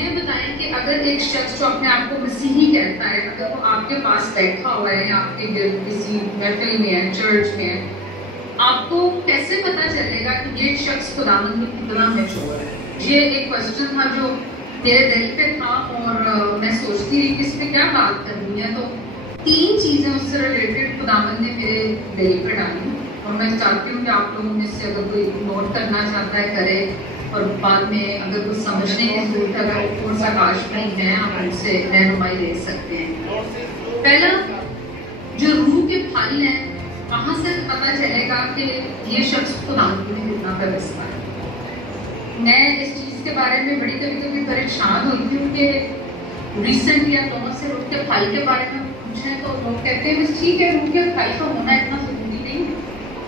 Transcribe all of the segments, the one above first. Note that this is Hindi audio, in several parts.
ये बताएं कि अगर एक शख्स जो अपने आप को मसीही कहता है, अगर वो आपके पास बैठा हुआ है या आपके किसी महफिल में है, चर्च में है, आपको कैसे पता चलेगा कि ये शख्स खुदावंद में कितना मैच्योर है? ये एक क्वेश्चन था जो मेरे दिल पे था और मैं सोचती रही कि इस पे क्या बात करनी है। तो 3 चीजें उससे रिलेटेड खुदावंद ने मेरे दिल पे डाली और मैं चाहती हूँ कि आप लोगों में से अगर कोई नोट करना चाहता है करे, और बाद में अगर कुछ समझने की जरूरत है, अगर कौन सा काश में है, आप उनसे रहनुमाई ले सकते हैं। पहला, जो रूह के फल हैं, वहां से पता चलेगा कि ये शख्स खुदावंद में कितना व्यवस्था है। मैं इस चीज के बारे में बड़ी कभी परेशान होती हूँ कि रिसेंट या लोगों से रूह के फल के बारे में पूछें तो लोग कहते हैं बस ठीक है, रूह के फल का होना इतना जरूरी नहीं,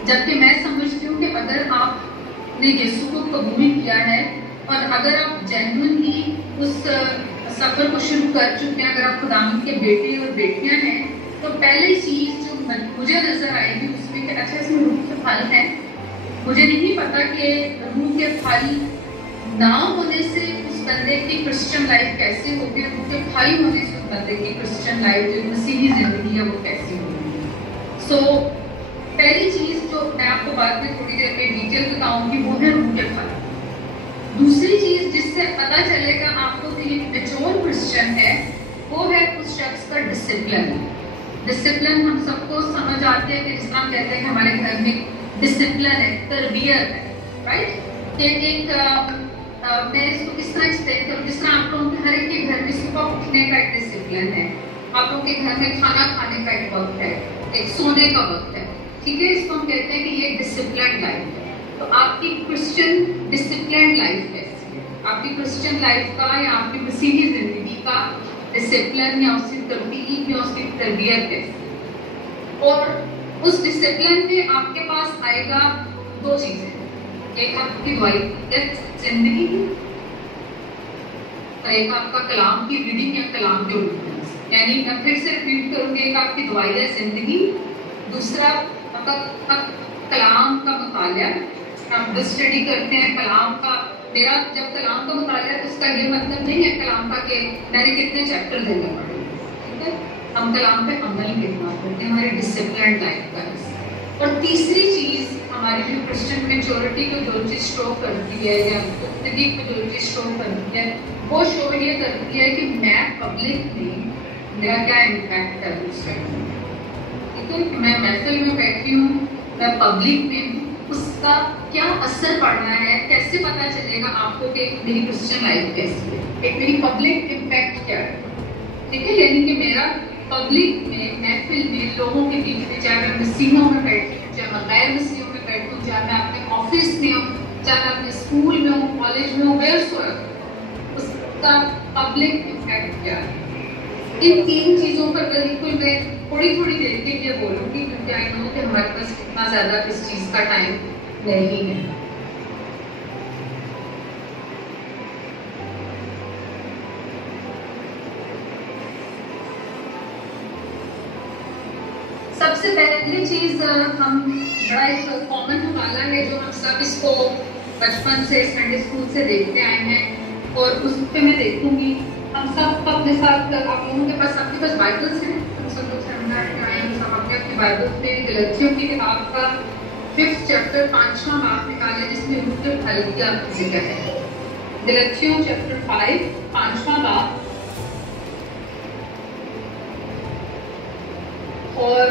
जबकि मैं समझती हूँ कि अगर आपने यीशु को कबूल किया है और अगर आप जेन्युइनली उस सफर को शुरू कर चुके हैं, अगर आप खुदावंद के बेटे और बेटियां हैं, तो पहली चीज जो मुझे नजर आएगी उसमें कि अच्छा इसमें रूह के फल है। मुझे नहीं पता कि रूह के फल ना होने से उस बंदे की क्रिश्चियन लाइफ कैसे होगी, रूह के फल होने से उस बंदे की क्रिश्चियन लाइफ जो मसीही जिंदगी है वो कैसी होगी। सो पहली चीज जो मैं आपको बाद में थोड़ी देर में डिटेल बताऊंगी वो है रूह के फल। दूसरी चीज जिससे पता चलेगा आपको कि ये मैच्योर क्रिश्चियन है वो है उस शख्स का डिसिप्लिन। डिसिप्लिन हम सबको समझ आते हैं कि जिस तरह कहते हैं कि हमारे घर में डिसिप्लिन है, तरबियत है, राइट? कि एक मैं इसको किस तरह एक्सप्लेन करूँ, जिस तरह आप लोगों के हर एक के घर में सुबह उठने का एक डिसिप्लिन है, आप लोगों के घर में खाना खाने का एक वक्त है, एक सोने का वक्त है, ठीक है? इसको हम कहते हैं कि ये डिसिप्लिन लाइफ है। तो आपकी क्रिश्चियन डिसिप्लिन लाइफ कैसी है? आपकी क्रिश्चियन लाइफ का या आपकी मसीही जिंदगी का डिसिप्लिन या उसकी तरतीब या उसकी तरबियत कैसी? और उस डिसिप्लिन में आपके पास आएगा 2 चीजें, एक आपकी दुआई जिंदगी और एक आपका कलाम की रीडिंग या कलाम के ओबीडियंस। यानी मैं फिर से रिपीट करूंगी, एक आपकी दुआई है जिंदगी, दूसरा आपका कलाम का मुतालिया। हम स्टडी करते हैं कलाम का, मेरा जब कलाम का मुतालिया तो उसका ये मतलब नहीं है कलाम का कि मैंने कितने चैप्टर देने पड़े, ठीक है? हम कलाम पे अमल कितना करते हैं, हमारी डिसिप्लिन लाइफ का। और तीसरी चीज हमारी जो क्रिश्चियन मेच्योरिटी को जो चीज शो करती है या जिंदगी को जो चीज शो करती है वो शो ये करती है कि मैं पब्लिक में मेरा क्या इम्पैक्ट है दूसरे में, ठीक है? कि मैं महफिल में बैठी हूँ, मैं पब्लिक में हूँ, उसका क्या असर पड़ रहा है, कैसे पता चलेगा आपको कि मेरी क्रिश्चियन लाइफ कैसी है, एक मेरी पब्लिक इम्पैक्ट क्या है, ठीक है? यानी कि मेरा पब्लिक में महफिल में लोगों के बीच में, चाहे मैं मसीहों में बैठी हूँ, चाहे मैं गैर मसीहों में बैठी हूँ, चाहे मैं अपने ऑफिस में हूँ, चाहे मैं अपने स्कूल में हूँ, कॉलेज में हूँ, उसका पब्लिक इम्पैक्ट क्या है? इन 3 चीजों पर बिल्कुल मैं थोड़ी देर के लिए बोलूंगी क्योंकि आई नो कि हमारे पास इतना ज्यादा इस चीज का टाइम नहीं है। सबसे पहली चीज हम बड़ा एक कॉमन हवाला है जो हम सब इसको बचपन से संडे स्कूल से देखते आए हैं और उस पे मैं देखूंगी हम सब अपने साथ, आप लोगों के पास सबके पास बाइबल्स हैं, हम सब लोग सेमिनार आए हैं, सब अपनी बाइबल्स में गलतियों की किताब का 5th चैप्टर 5वां बाब निकाले जिसमें रूह के फल का जिक्र है। गलतियों चैप्टर 5 5वां बाब और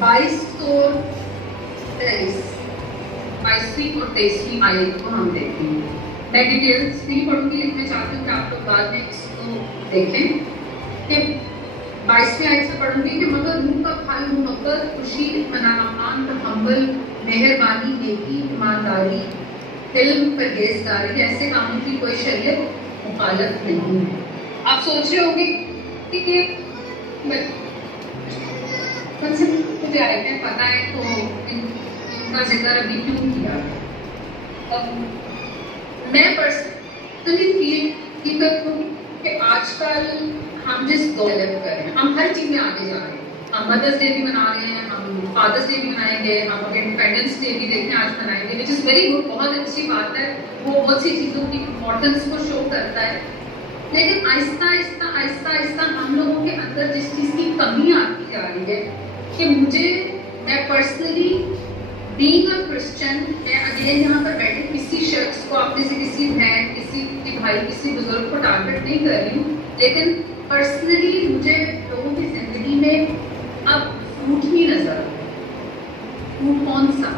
22वीं और 23वीं आयत को हम देखेंगे। मैं डिटेल्स नहीं पढ़ूंगी लेकिन मैं चाहती हूँ कि आप लोग बाद में इसको देखें कि 22वीं आयत से पढ़ूंगी कि मगर रूह का फल मोहब्बत, खुशी, इत्मीनान, तहम्मुल, मेहरबानी, नेकी, ईमानदारी, इल्म, परहेजगारी, ऐसे कामों की कोई शरीयत मुखालफ नहीं है। आप सोच रहे होंगे कि मुझे आयतें पता है तो इनका जिक्र अभी क्यों किया? मैं पर्सनली फील करती हूँ कि आजकल हम जिस दौर कर रहे हैं, हम हर चीज में आगे जा रहे हैं, हम मदर्स डे भी मना रहे हैं, हम फादर्स डे भी मनाएंगे, हम इंडिपेंडेंस डे भी देखें आज मनाएंगे, विच इज़ वेरी गुड, बहुत अच्छी बात है। वो बहुत सी चीज़ों की इम्पोर्टेंस को शो करता है। लेकिन आहिस्ता आहिस्ता हम लोगों के अंदर जिस चीज़ की कमी आती जा रही है कि मैं पर्सनली बीइंग अ क्रिश्चियन, मैं अगेन यहाँ पर बैठे किसी शख्स को, आप में से किसी बहन, किसी भाई, किसी बुजुर्ग को टारगेट नहीं कर रही हूँ, लेकिन पर्सनली मुझे लोगों की जिंदगी में अब फ्रूट ही नजर आता है। फ्रूट कौन सा?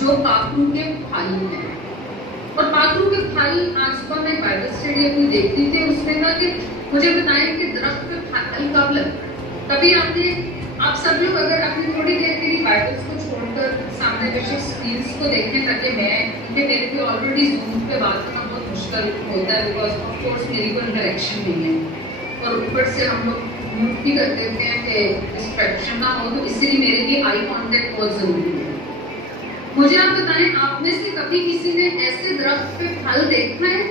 जो पाखरू के फल हैं। और पाखरू के फल, आज सुबह मैं बाइबल स्टडी अपनी देखती थी, उसमें था कि मुझे बताएं कि दरख्त पे फल कब लगता है। कभी आप सब लोग अगर अपनी थोड़ी देर के लिए बाइबल्स को छोड़कर सामने बैठे स्क्रीन्स को देखें, ताकि मेरे भी ऑलरेडी जूम पे बात करना बहुत मुश्किल होता है, बिकॉज ऑफ कोर्स मेरी कोई इंटरेक्शन नहीं है, और ऊपर से हम लोग म्यूट भी कर देते हैं कि डिस्ट्रैक्शन ना हो, तो इसलिए मेरे लिए आई कॉन्टेक्ट बहुत जरूरी है। मुझे आप बताएं, आप में से कभी किसी ने ऐसे दरख्त पे फल देखा है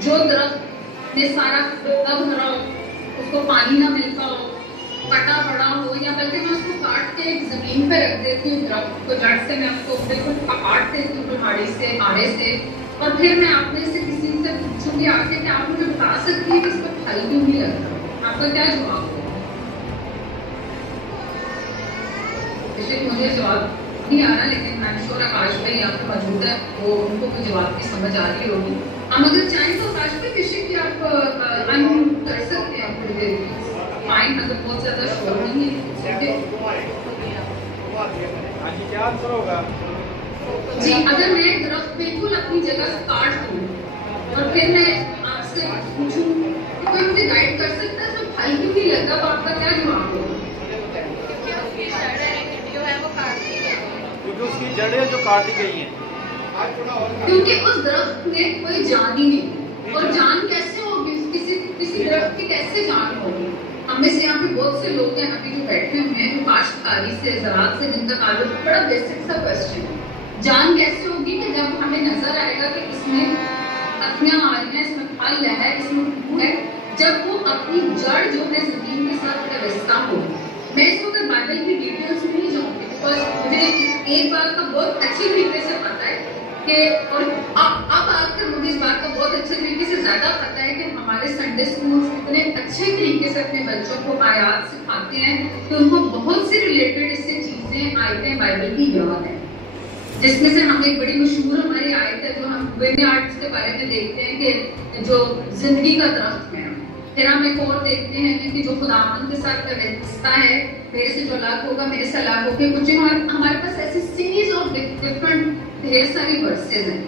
जो दरख्त में सारा तब भरा हो, उसको पानी ना मिलता हो, कटा पड़ा हो, या बल्कि मैं उसको काट के एक जमीन पे रख देती हूँ, दरख्त को जड़ से मैं उसको बिल्कुल काट देती हूँ कुल्हाड़ी से, आड़े से, और फिर मैं आप में से किसी से पूछूंगी आके कि आप मुझे बता सकती है कि इसको फल क्यों नहीं लगता? आपका क्या जवाब होगा? मुझे जवाब नहीं आ रहा, लेकिन आई एम श्योर आकाश भाई यहाँ पे मौजूद है, वो उनको कोई जवाब की समझ आ रही होगी। हम अगर चाहें तो आकाश भाई विषय की आप अनम्यूट कर सकते हैं थोड़ी देर, फाइन, अगर बहुत ज्यादा शोर नहीं है जी। अगर मैं दरख्त बिल्कुल अपनी जगह से काट दूं और फिर मैं आपसे पूछूं तो कोई मुझे गाइड कर सकता है तो फल क्यों नहीं लगा, तो आपका क्या जवाब होगा? क्योंकि उसकी जड़ें जो काटी गई हैं, क्योंकि उस दरख्त में कोई जान ही नहीं, और जान कैसे होगी? किसी दरख्त की कैसे जान होगी? हमें से यहाँ पे बहुत से लोग हैं अभी जो बैठे हुए हैं, जो काश्तकारी से, ज़राअत से जिनका ताल्लुक, बड़ा बेसिक सा क्वेश्चन है। जान कैसे होगी? कि जब हमें नजर आएगा कि इसमें पत्तियां आ रही हैं, इसमें फल है, इसमें फूल है, जब वो अपनी जड़ जो है जमीन के साथ व्यवस्था होगी। मैं इसको अगर बाइबल की डिटेल्स में नहीं जाऊंगी, बिकॉज मुझे एक बात का बहुत अच्छी तरीके से पता है कि, और अब आकर मुझे इस बात का बहुत अच्छे तरीके से ज्यादा पता है कि हमारे संडे स्कूल इतने अच्छे तरीके से अपने बच्चों को आयात सिखाते हैं कि उनको बहुत सी रिलेटेड इससे चीजें आयतें बाइबल की याद है, जिसमें से हम एक बड़ी मशहूर हमारी आयत है जो हम विनयार्ड्स के बारे में देखते हैं कि जो जिंदगी का दरख्त है। फिर हम एक और देखते हैं कि जो खुदावंद के साथ रिश्ता है, मेरे से जो अलग होगा मेरे से अलग होके, कुछ हमारे पास ऐसी सीरीज ऑफ डिफरेंट ढेर सारी वर्सेस हैं।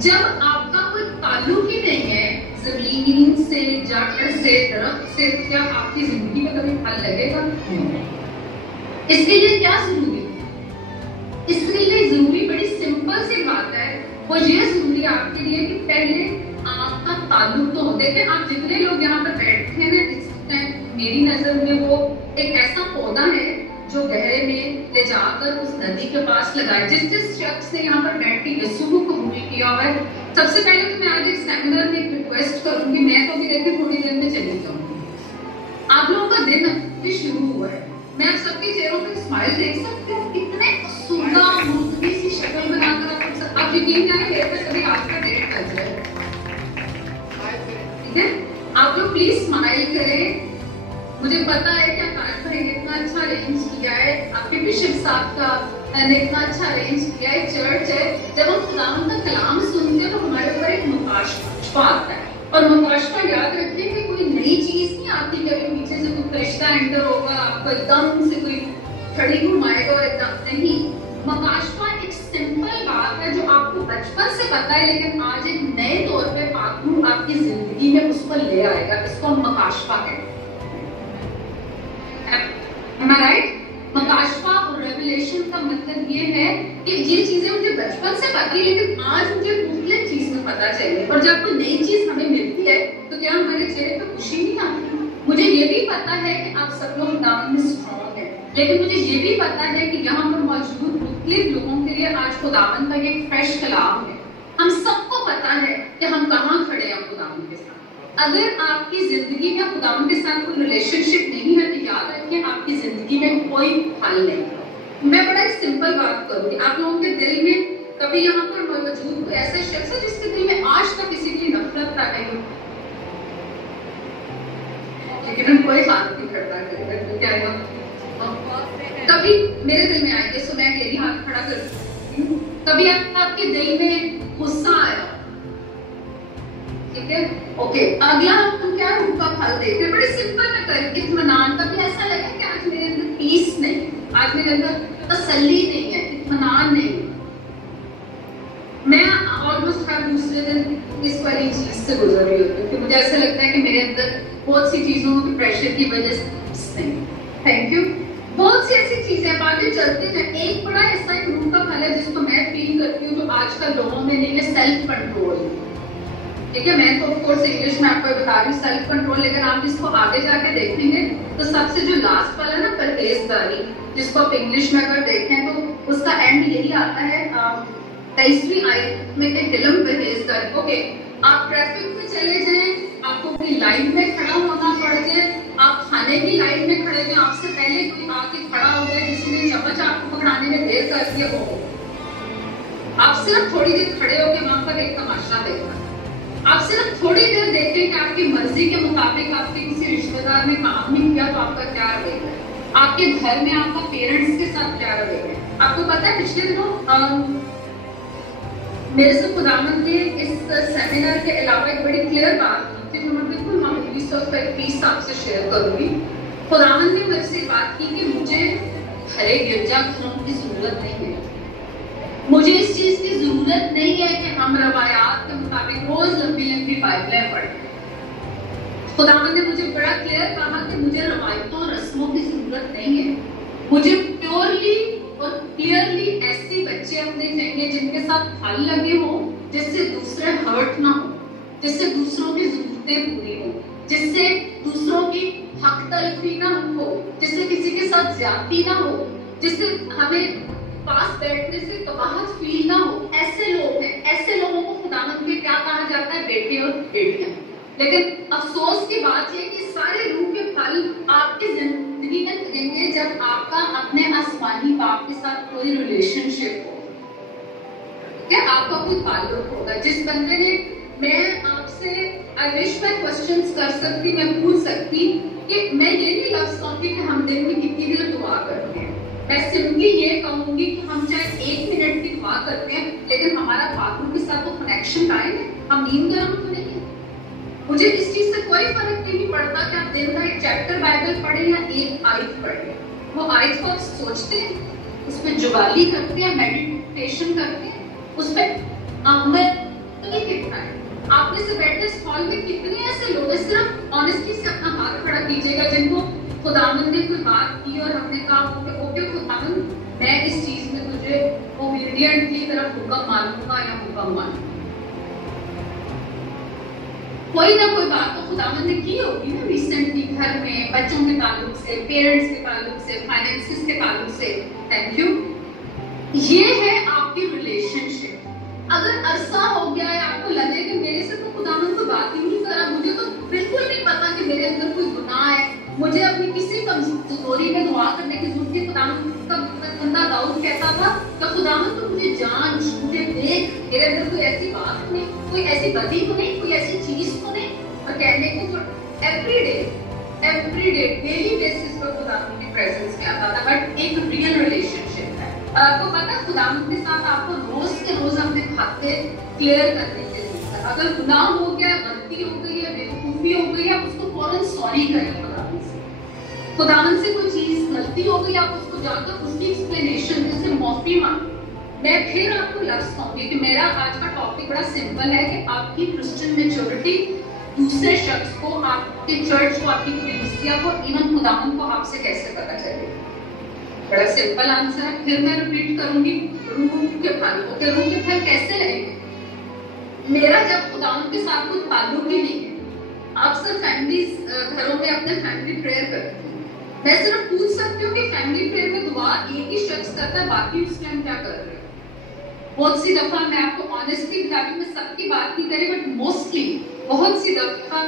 जब आपका कोई ताल्लुक ही नहीं है जमीन से, जड़ से, दरख्त से, क्या आपकी जिंदगी में कभी फल लगेगा? इसके लिए क्या जरूरी है? इसके लिए जरूरी बड़ी सिंपल सी बात है, वो ये जरूरी है आपके लिए कि पहले आपका ताल्लुक तो हो। देखिए, आप जितने लोग यहाँ पर बैठे हैं ना, इस टाइम मेरी नजर में वो एक ऐसा पौधा है जो गहरे में ले जाकर उस नदी के पास लगाए। जिस शख्स ने यहाँ पर बैठ के यीशु को कबूल किया हुआ है, सबसे पहले तो मैं आज एक सेमिनार में एक रिक्वेस्ट करूंगी, मैं तो भी देखिए थोड़ी देर में चली जाऊंगी। आप लोगों का दिन भी शुरू हुआ है, मैं आप सबके चेहरों पे स्माइल देख सकती हूँ, इतने सुंदर मुर्गी सी शक्ल बनाकर आप यकीन करें मेरे पे कभी आज का डेट कर जाए, ठीक है? आप लोग प्लीज स्माइल करें। मुझे पता है कि आकाश भाई ने इतना अच्छा अरेंज किया है, आपके बिशप साहब का ने इतना अच्छा अरेंज किया है, चर्च है। जब हम खुदावंद का कलाम सुनते हैं तो हमारे ऊपर एक मुकाशफा आता है, और मुकाशफा याद रखिए कि कोई नई चीज नहीं आती, कभी पीछे से कोई फरिश्ता एंटर होगा, आपको एकदम से कोई खड़ी घुमाएगा और एकदम नहीं। मुकाशफा एक सिंपल बात है जो आपको बचपन से पता है, लेकिन आज एक नए तौर पे पाखरू आपकी जिंदगी में उसको ले आएगा। इसको हम मुकाशफा कहते हैं। Am I right? मुकाशफा और रेवलेशन का मतलब ये है कि ये चीजें मुझे बचपन से पता है, लेकिन आज मुझे दूसरे चीज में पता चले, और जब कोई नई चीज हमें मिलती है तो क्या हमारे चेहरे पे खुशी नहीं आती? मुझे ये भी पता है कि आप सब लोग दाम में स्ट्रॉन्ग है, लेकिन मुझे ये भी पता है कि यहाँ पर मौजूद मुख्तलिफ लोगों के लिए आज खुदावंद का एक फ्रेश कलाम है। हम सबको पता है कि हम कहाँ खड़े हैं खुदावंद के साथ। अगर आपकी जिंदगी में खुदावंद के साथ कोई रिलेशनशिप नहीं है तो याद रखिए कोई फल नहीं। मैं बड़ा सिंपल बात करूंगी, आप लोगों के दिल में कभी यहाँ पर मौजूद कोई ऐसा शख्स है जिसके दिल में आज तक किसी की नफरत ना नहीं, लेकिन कोई हाथ नहीं खड़ा करेगा, क्या है कभी मेरे दिल में आएगा, सो मैं यही हाथ खड़ा कर, कभी आपके दिल में गुस्सा आया, ठीक है, ओके, अगला हम क्या रूह का फल देते हैं, बड़े सिंपल में करें, इत्मीनान। कभी ऐसा लगा कि आज मेरे अंदर पीस नहीं, आज मेरे अंदर तसल्ली नहीं है, इत्मीनान नहीं, मैं ऑलमोस्ट हर दूसरे दिन इस वाली चीज से गुजर रही होती हूँ, मुझे ऐसा लगता है कि मेरे अंदर बहुत सी चीजों के प्रेशर की वजह से नहीं, थैंक यू, बहुत सी ऐसी चीजें बातें चलते हैं। एक बड़ा ऐसा एक रूह का फल है जिसको मैं फील करती हूँ जो आजकल लोगों में नहीं है, सेल्फ कंट्रोल, ठीक है। मैं तो ऑफ कोर्स इंग्लिश में आपको बता रही हूँ सेल्फ कंट्रोल, लेकिन आप इसको आगे जाके देखेंगे तो सबसे जो लास्ट वाला ना परहेजगारी, जिसको आप इंग्लिश में अगर देखें तो उसका एंड यही आता है 23वीं आयत में के फिल्म परहेजगारी। ओके, आप ट्रैफिक में चले जाएं, आपको अपनी लाइन में खड़ा होना पड़ जाए, आप खाने की लाइन में खड़े हैं, आपसे पहले कोई आके खड़ा हो गया जिसने चम्मच आपको पकड़ाने में देर कर दिया हो, आप सिर्फ थोड़ी देर खड़े होकर वहां पर एक तमाशा देखा, आप सिर्फ थोड़ी देर देखें कि आपकी मर्जी के मुताबिक आपके किसी रिश्तेदार ने काम नहीं किया तो आपका क्या रवैया है, आपके घर में आपका पेरेंट्स के साथ क्या रवैया है। आपको पता है पिछले दिनों मेरे से खुदावंद ने इस सेमिनार के अलावा एक बड़ी क्लियर बात की थी, जो मैं बिल्कुल मामूली सा उसका एक पीस आपसे शेयर करूंगी। खुदावंद ने मेरे से बात की कि मुझे घरे गिरजाघरों की जरूरत नहीं है, मुझे इस चीज की जरूरत नहीं है कि हम रवायात के मुताबिक रोज लंबी लंबी बाइबलें पढ़ें। खुदावंद ने मुझे बड़ा क्लियर कहा कि मुझे रवायतों और रस्मों की जरूरत नहीं है, मुझे प्योरली और क्लियरली ऐसे बच्चे अपने चाहिए जिनके साथ फल लगे हो, जिससे दूसरे हर्ट ना हो, जिससे दूसरों की जरूरतें पूरी हो, जिससे दूसरों की हक तलफी ना हो, जिससे किसी के साथ ज्यादती ना हो, जिससे हमें पास बैठने से कबाहत फील ना हो। ऐसे लोग हैं, ऐसे लोगों को खुदावंद के क्या कहा जाता है, बेटे और बेटियां। लेकिन अफसोस की बात यह कि सारे रूह के फल आपकी जिंदगी में लगेंगे जब आपका अपने आसमानी बाप के साथ कोई रिलेशनशिप हो, क्या आपका कोई ताल्लुक होगा। जिस बंदे ने, मैं आपसे आई विश मैं क्वेश्चंस कर सकती, मैं पूछ सकती कि मैं ये नहीं लफ्ज कहूंगी कि हम दिन में कितनी देर दुआ करते हैं, मैं सिंपली ये कहूंगी कि हम चाहे 1 मिनट की दुआ करते हैं लेकिन हमारा बाथरूम के साथ तो कनेक्शन कायम है, हम नींद गरम तो नहीं है। मुझे इस चीज से कोई फर्क नहीं पड़ता कि आप दिन भर एक चैप्टर बाइबल पढ़े या एक आयत पढ़े, वो आयत को आप सोचते हैं, उस पर जुगाली करते हैं, मेडिटेशन करते हैं, उस पर अमल नहीं कितना है। आप में से बैठे इस हॉल में कितने ऐसे लोग हैं, सिर्फ ऑनेस्टली से अपना हाथ खड़ा कीजिएगा, जिनको खुदावंद ने कोई बात की और हमने कहा ओके खुदावंद मैं इस चीज में तुझे ओबीडिएंटली तेरा हुक्म मानूंगा या हुक्म मानूंगा। कोई ना कोई बात तो खुदावंद ने की होगी ना रिसेंटली, घर में बच्चों के ताल्लुक से, पेरेंट्स के ताल्लुक से, फाइनेंसेस के ताल्लुक से। Thank you. ये है आपकी रिलेशनशिप। अगर अरसा हो गया है, आपको लगे कि मेरे से तो खुदावंद को बात ही नहीं करा, मुझे तो बिल्कुल नहीं पता कि मेरे अंदर कोई गुनाह है, मुझे अपनी किसी कमजोरी में दुआ करने की जरूरत है। खुदावंद का बंदा दाऊद कहता था कि खुदावंद तो मुझे जांच, मुझे देख, मेरे अंदर कोई ऐसी बात नहीं, कोई ऐसी बदी तो नहीं, कोई ऐसी चीज तो नहीं। और कहने को तो एवरी डे डेली बेसिस पर खुदावंद की प्रेजेंस में आता था, बट एक रियल रिलेशनशिप है। और आपको पता है खुदावंद के साथ आपको रोज के रोज अपने खाते क्लियर करने की जरूरत है। अगर गुनाह हो गया, गलती हो गई है, बेवकूफी हो गई है, आप उसको फौरन सॉरी करें खुदावंद से कोई चीज गलती हो गई, आप उसको जाकर उसकी एक्सप्लेनेशन, उससे माफी मांगे। मैं फिर आपको लफ्ज कहूंगी कि मेरा आज का टॉपिक बड़ा सिंपल है कि आपकी क्रिश्चियन मैच्योरिटी दूसरे शख्स को, आपके चर्च को, आपकी कलीसिया को, इवन खुदावंद को आपसे कैसे पता चलेगा। बड़ा सिंपल आंसर है, फिर मैं रिपीट करूंगी। रूह के फल, ओके, रूह के फल कैसे रहेंगे। मेरा जब खुदावंद के साथ कोई ताल्लुक ही नहीं है, अक्सर फैमिलीज घरों में अपने फैमिली प्रेयर करती है, मैं सिर्फ पूछ सकती हूँ कि फैमिली प्रेयर में दुआ एक ही शख्स करता है, बाकी उस टाइम क्या कर रहे हैं। बहुत सी दफा मैं आपको ऑनेस्टली बता रही हूँ, मैं सबकी बात नहीं करी, बट मोस्टली बहुत सी दफा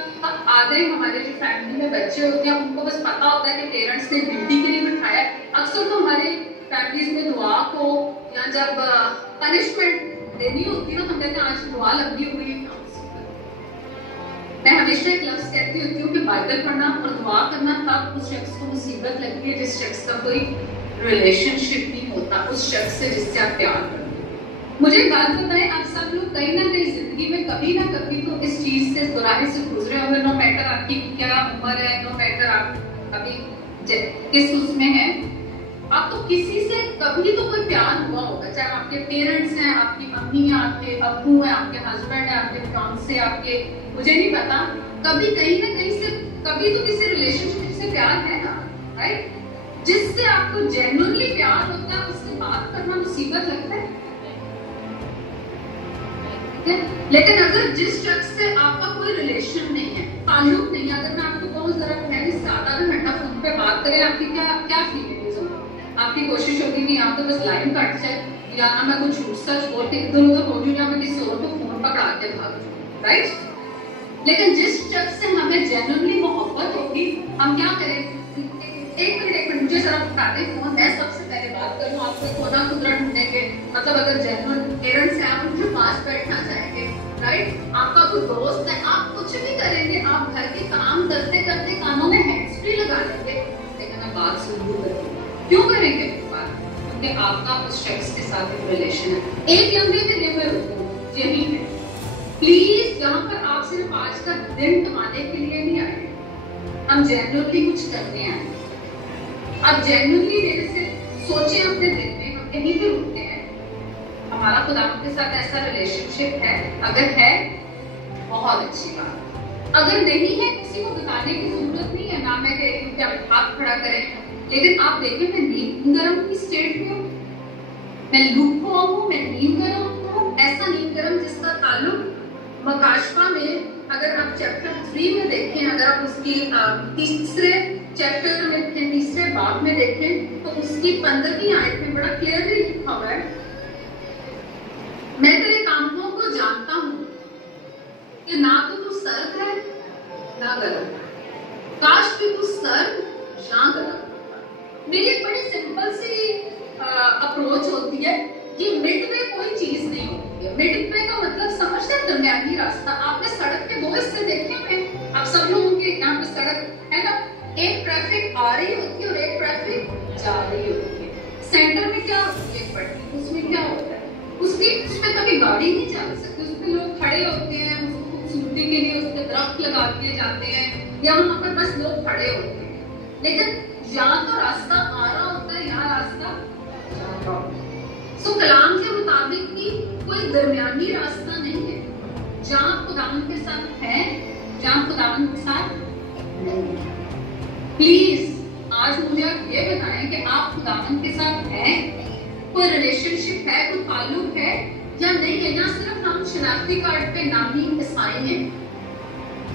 आधे हमारे जो फैमिली में बच्चे होते हैं उनको बस पता होता है कि पेरेंट्स ने ड्यूटी के लिए बिठाया, अक्सर तो हमारे फैमिलीज में दुआ को या जब पनिशमेंट देनी होती है ना, हम कहते हैं आज दुआ लंबी हुई। मैं हमेशा एक लफ्ज कहती होती हूँ कि बाइबल पढ़ना और दुआ करना तब उस शख्स को मुसीबत लगती है जिस शख्स का कोई रिलेशनशिप नहीं होता उस शख्स से जिससे आप प्यार करते हैं। मुझे बात बताएं, आप सब लोग कहीं ना कहीं जिंदगी में कभी ना कभी तो इस चीज से दोराहे से गुजरे होंगे। नो मैटर आपकी क्या उम्र है, नो मैटर आप अभी किस उसमें है, आपको किसी से कभी तो कोई प्यार हुआ होगा, चाहे आपके पेरेंट्स हैं, आपकी मम्मी है, आपके अब्बू है, आपके हस्बैंड है, आपके फियांसे, आपके मुझे नहीं पता, कभी कहीं ना कहीं से कभी तो किसी रिलेशनशिप से प्यार है ना, राइट? जिससे आपको जेन्युइनली प्यार होता है उससे बात करना मुसीबत लगता है, ठीक है? लेकिन अगर जिस शख्स से आपका कोई रिलेशन नहीं है, ताल्लुक नहीं है, अगर मैं आपको कहूँ जरा पहले से आधा घंटा फोन पे बात करें, आपकी क्या क्या फीलिंग्स होगी? आपकी कोशिश होगी कि यहाँ तो बस लाइन कट जाए, या ना मैं कुछ झूठ सच बोल के इधर उधर हो जाऊँ, या मैं किसी और को फोन पकड़ा के भाग जाऊँ, राइट? लेकिन जिस शख्स से हमें जेन्युइनली मोहब्बत होगी, हम क्या करें? एक मिनट मुझे जरा पकड़ाते फोन, मैं सबसे पहले बात करूँ, आपको कोना खुदरा ढूंढेंगे, मतलब अगर जेन्युइन पेरेंट्स हैं आप उनके पास बैठना चाहेंगे, राइट? आपका कोई दोस्त है, आप कुछ भी करेंगे, आप घर के काम करते करते कानों में हैंड्स फ्री लगा लेंगे, लेकिन आप बात जरूर करेंगे। क्यों करेंगे बात? क्योंकि आपका उस शख्स के साथ एक रिलेशन है। एक लम्हे के लिए मैं रुकूं, यही है। प्लीज यहाँ पर आप सिर्फ आज का दिन कमाने के लिए नहीं आए, हम जेन्युइनली कुछ करने आए। आप जेन्युइनली मेरे से सोचें अपने दिल में, हम कहीं भी रुकते हैं, हमारा खुदा के साथ ऐसा रिलेशनशिप है? अगर है बहुत अच्छी बात, अगर नहीं है किसी को बताने की जरूरत नहीं है। ना मैं कह रही हूँ कि आप हाथ खड़ा करें, लेकिन आप देखें मैं नींद गरम की स्टेट में हूँ, मैं लूपवॉर्म हूँ, मैं नींद गरम हूँ, ऐसा नींद गरम जिसका ताल्लुक मकाशफा में, अगर आप चैप्टर 3 में देखें, अगर आप उसकी तीसरे चैप्टर में तीसरे बाब में देखें तो उसकी 15वीं आयत में बड़ा क्लियरली लिखा हुआ है, मैं तेरे कामों को जानता हूँ कि ना तो तू सर्द है ना गर्म, काश भी तू सर्द या गर्म। मेरी एक बड़ी सिंपल सी अप्रोच होती है कि मिड में कोई चीज नहीं होती है। मिड में का मतलब समझते हैं दरमियानी रास्ता। आपने सड़क के दो हिस्से देखे हैं, आप सब लोगों के यहाँ पे सड़क है ना, एक ट्रैफिक आ रही होती है और एक ट्रैफिक जा रही होती है। सेंटर में क्या होती है? पट्टी। उसमें क्या होता है? उसमें कभी गाड़ी नहीं चल सकती, उसमें लोग खड़े होते हैं, उसको खूबसूरती के लिए उसके दरख्त लगा दिए जाते हैं, या वहां पर बस लोग खड़े होते हैं। लेकिन यहाँ तो रास्ता आ रहा होता है, यहाँ रास्ता जा रहा होता है। सो कलाम के मुताबिक भी कोई दरमियानी रास्ता नहीं है, जहाँ खुदावन के साथ है, जहाँ खुदावन के साथ नहीं है। प्लीज आज मुझे आप ये बताएं कि आप खुदावन के साथ हैं, कोई रिलेशनशिप है, कोई ताल्लुक है या नहीं है, या सिर्फ हम शनाख्ती कार्ड पे नामी ईसाई हैं।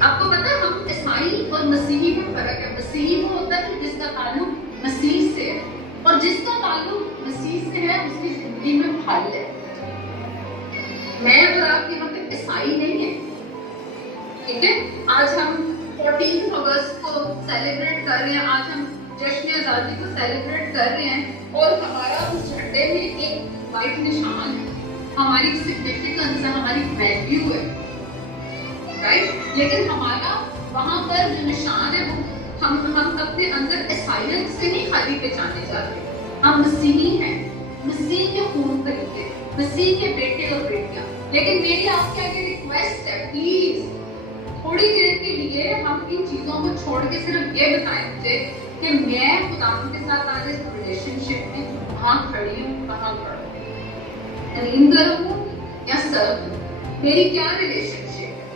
आपको पता है हम ईसाई और मसीही में फर्क है। मसीही वो होता है जिसका ताल्लुक मसीह से है, और जिसका ताल्लुक मसीह से है उसकी जिंदगी में फल है। मैं और आप यहाँ पे ईसाई नहीं है, ठीक है? आज हम 14 अगस्त को सेलिब्रेट कर रहे हैं, आज हम जश्न आजादी को सेलिब्रेट कर रहे हैं, और हमारा उस झंडे में एक वाइट निशान है, हमारी सिग्निफिकेंस है, हमारी वैल्यू है, राइट? लेकिन हमारा वहां पर जो निशान है वो हम अपने अंदर ईसाइयत से नहीं खाली पहचाने जाते, हम मसीही हैं, मसीह के खून तरीके, मसीह के बेटे और बेटियां। लेकिन मेरी आपके आगे रिक्वेस्ट है, प्लीज थोड़ी देर के लिए हम इन चीजों को छोड़ के सिर्फ ये बताएं मुझे कि मैं खुदावन के साथ आज इस रिलेशनशिप में कहाँ खड़ी हूँ, कहाँ खड़ा हूँ, नींदर हूँ या सर्व हूँ, मेरी क्या रिलेशनशिप है,